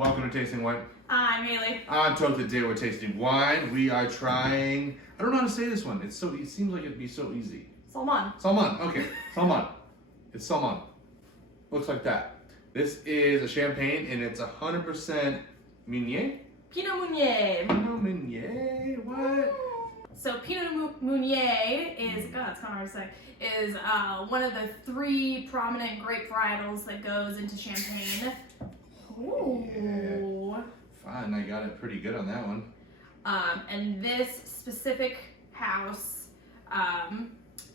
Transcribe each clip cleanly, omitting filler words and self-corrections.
Welcome to Tasting Wine. I'm Haley. I'm Tote. Today we're tasting wine. We are trying, I don't know how to say this one. It seems like it'd be so easy. Salmon. Salmon, okay. Salmon. It's Salmon. Looks like that. This is a champagne and it's 100% Meunier. Pinot Meunier. Pinot Meunier, what? So Pinot Meunier is, God, it's kind of hard to say, is one of the 3 prominent grape varietals that goes into champagne. Ooh. Yeah. Fine, I got it pretty good on that one. And this specific house,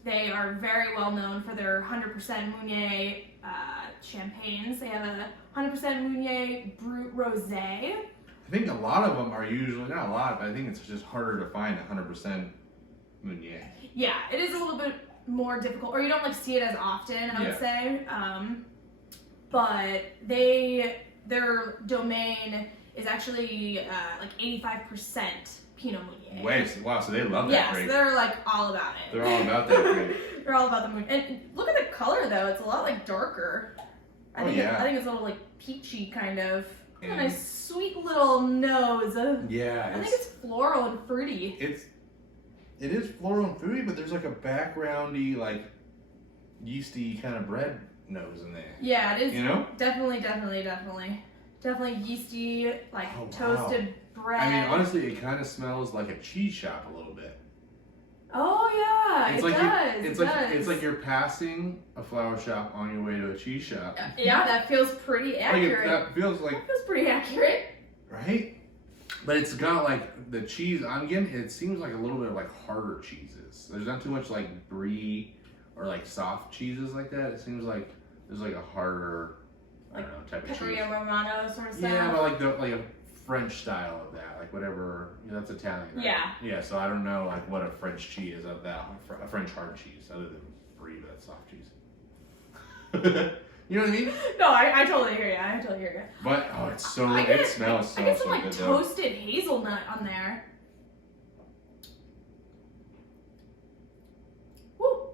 they are very well known for their 100% Meunier champagnes. They have a 100% Meunier Brut Rosé. I think a lot of them are usually, not a lot, but I think it's just harder to find 100% Meunier. Yeah, it is a little bit more difficult, or you don't see it as often, I would say. But their domain is actually 85% Pinot Meunier. Wow, so they love that yeah, grape. so they're all about it. They're all about that grape. They're all about the moon. And look at the color though; it's a lot darker. I think it's a little peachy kind of. And a nice sweet little nose. Yeah, I think it's floral and fruity. It is floral and fruity, but there's a backgroundy, yeasty kind of bread nose in there. Yeah, it is. You know? Definitely yeasty, toasted bread. I mean, honestly, it kind of smells like a cheese shop a little bit. Oh yeah, it does. It's like you're passing a flower shop on your way to a cheese shop. Yeah, that feels pretty accurate. That feels pretty accurate. Right? But it's got the cheese I'm getting, it seems like a little bit of harder cheeses. There's not too much brie or soft cheeses like that. It seems like there's a harder, I don't know, type of cheese. Pecorino Romano sort of stuff. Yeah, but a French style of that, whatever. That's Italian, right? Yeah. Yeah, so I don't know what a French cheese is of that, a French hard cheese, other than brie, but that's soft cheese. You know what I mean? No, I totally hear you. But it's so it smells so I get some good. toasted hazelnut on there. Woo.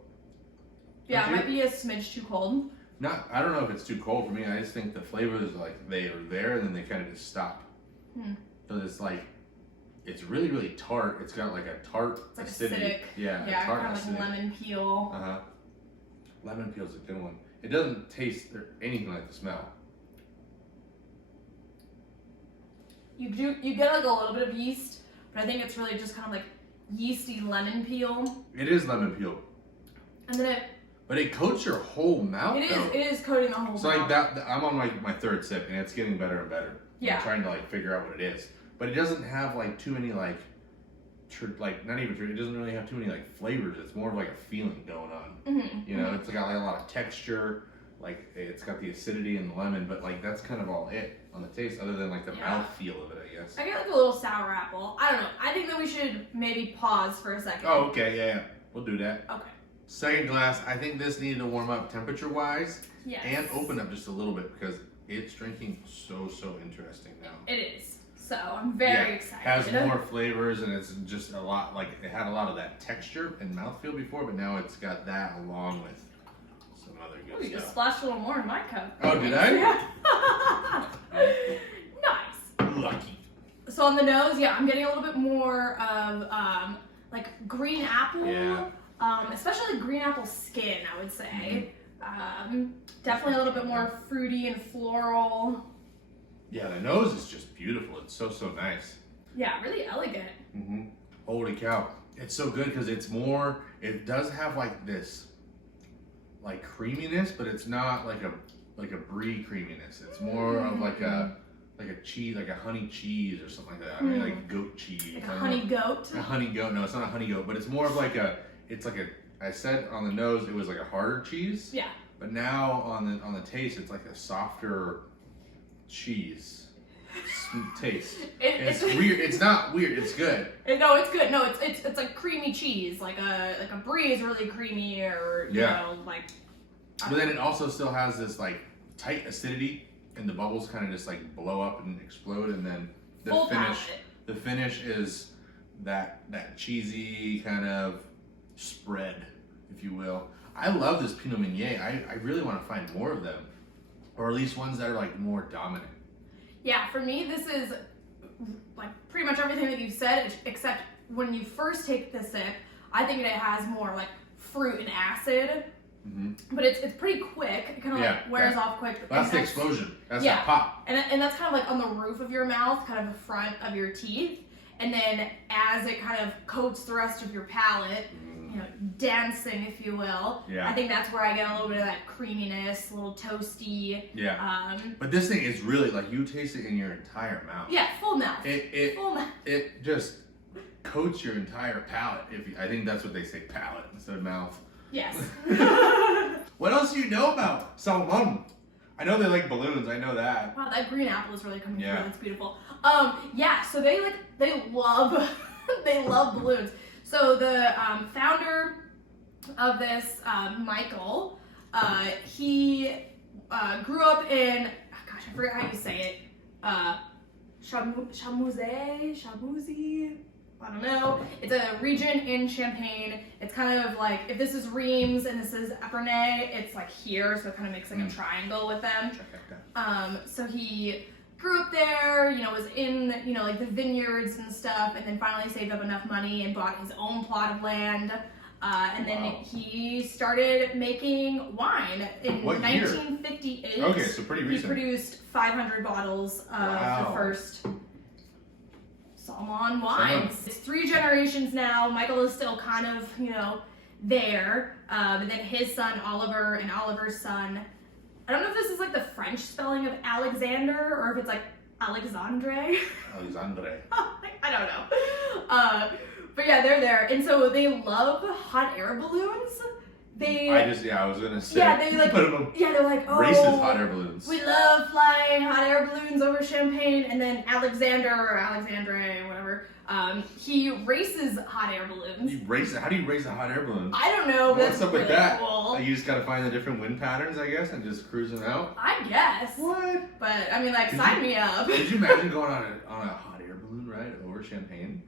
Yeah, it might be a smidge too cold. I don't know if it's too cold for me. I just think the flavors they are there and then they kind of just stop. So it's really, really tart. It's got a tart acidity. Acidic. Yeah, tart kind of lemon peel. Lemon peel's a good one. It doesn't taste anything like the smell. You get a little bit of yeast, but I think it's really just kind of yeasty lemon peel. It is lemon peel. And then but it coats your whole mouth. It is coating the whole mouth. So I'm on my 3rd sip and it's getting better and better. Yeah. I'm trying to figure out what it is. But it doesn't have too many not even true. It doesn't really have too many flavors. It's more of a feeling going on. You know, it's got a lot of texture. It's got the acidity and the lemon, but that's kind of all it on the taste, other than the mouth feel of it, I guess. I get a little sour apple. I don't know. I think that we should maybe pause for a second. Oh, okay, yeah. We'll do that. Okay. Second glass. I think this needed to warm up temperature-wise. Yes. And open up just a little bit because it's drinking so interesting now. It is. So I'm very excited. Has more flavors and it's just a lot it had a lot of that texture and mouthfeel before, but now it's got that along with some other good stuff. You just splashed a little more in my cup. Oh, did I? Yeah. Nice. Lucky. So on the nose, I'm getting a little bit more of green apple. Yeah. Especially green apple skin, I would say. Definitely a little bit more fruity and floral. Yeah, the nose is just beautiful. It's so nice. Yeah, really elegant. Holy cow. It's so good because it does have this creaminess, but it's not like a brie creaminess. It's more of a cheese, a honey cheese or something like that. I mean, goat cheese. Like a honey goat? A honey goat. No, it's not a honey goat, but it's more of I said on the nose it was a harder cheese. Yeah. But now on the taste it's a softer cheese taste. It's weird. It's not weird. It's good. No, it's good. No, it's like creamy cheese. Like a brie is really creamy, or you know. But then it also still has this tight acidity, and the bubbles kind of just blow up and explode, and then the finish is that cheesy kind of spread, if you will. I love this Pinot Meunier. I really want to find more of them, or at least ones that are more dominant. Yeah, for me, this is like pretty much everything that you said, except when you first take the sip, I think it has more like fruit and acid. Mm-hmm. But it's pretty quick. It kind of like wears off quick. That's the explosion. That's that pop. And that's kind of like on the roof of your mouth, kind of the front of your teeth. And then as it kind of coats the rest of your palate, you know, dancing, if you will. Yeah. I think that's where I get a little bit of that creaminess, a little toasty. Yeah. But this thing is really like you taste it in your entire mouth. Yeah, full mouth. Full mouth. It just coats your entire palate. I think that's what they say, palate instead of mouth. Yes. What else do you know about Salmon? I know they like balloons. I know that. Wow, that green apple is really coming through. That's beautiful. Yeah. So they love they love balloons. So the founder of this, Michael, he grew up in gosh, I forget how you say it. Chamousy. I don't know. It's a region in Champagne. It's kind of like, if this is Reims and this is Epernay, it's like here, so it kind of makes like a triangle with them. So he grew up there, you know, was in, you know, like the vineyards and stuff, and then finally saved up enough money and bought his own plot of land. And then he started making wine in 1958. Okay, so pretty recent. He produced 500 bottles of the first Salmon wines. It's 3 generations now. Michael is still kind of, you know, there. And then his son Oliver and Oliver's son. I don't know if this is like the French spelling of Alexander or if it's like Alexandre. Alexandre. I don't know. But yeah, they're there, and so they love hot air balloons. I was gonna say. Yeah, they're like, they're like, oh, racist hot air balloons. We love flying hot air balloons over Champagne, and then Alexander or Alexandre, whatever, he races hot air balloons. How do you race a hot air balloon? I don't know. What's up with that? Cool. You just gotta find the different wind patterns, I guess, and just cruising out. I guess. What? But I mean, like, sign me up. Could you imagine going on a hot air balloon ride over Champagne?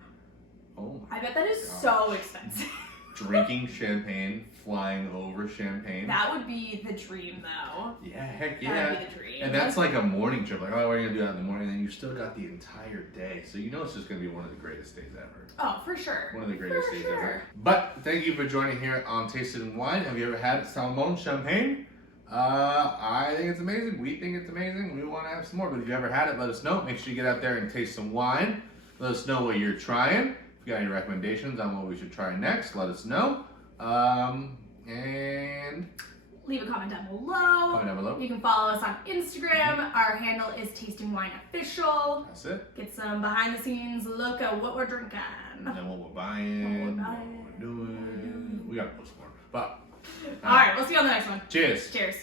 Oh my I bet that is so expensive. Drinking champagne, flying over Champagne. That would be the dream, though. Yeah, heck yeah. That would be the dream. And that's like a morning trip. Like, oh, we're going to do that in the morning. And then you still got the entire day. So you know it's just going to be one of the greatest days ever. Oh, for sure. One of the greatest days ever. But thank you for joining here on Tasted in Wine. Have you ever had Salmon Champagne? I think it's amazing. We think it's amazing. We want to have some more. But if you ever had it, let us know. Make sure you get out there and taste some wine. Let us know what you're trying. If you got any recommendations on what we should try next, let us know. And leave a comment down below. You can follow us on Instagram. Our handle is Tasting Wine Official. That's it. Get some behind the scenes look at what we're drinking. And what we're buying. What we're doing. We got to post more. But all right, we'll see you on the next one. Cheers. Cheers.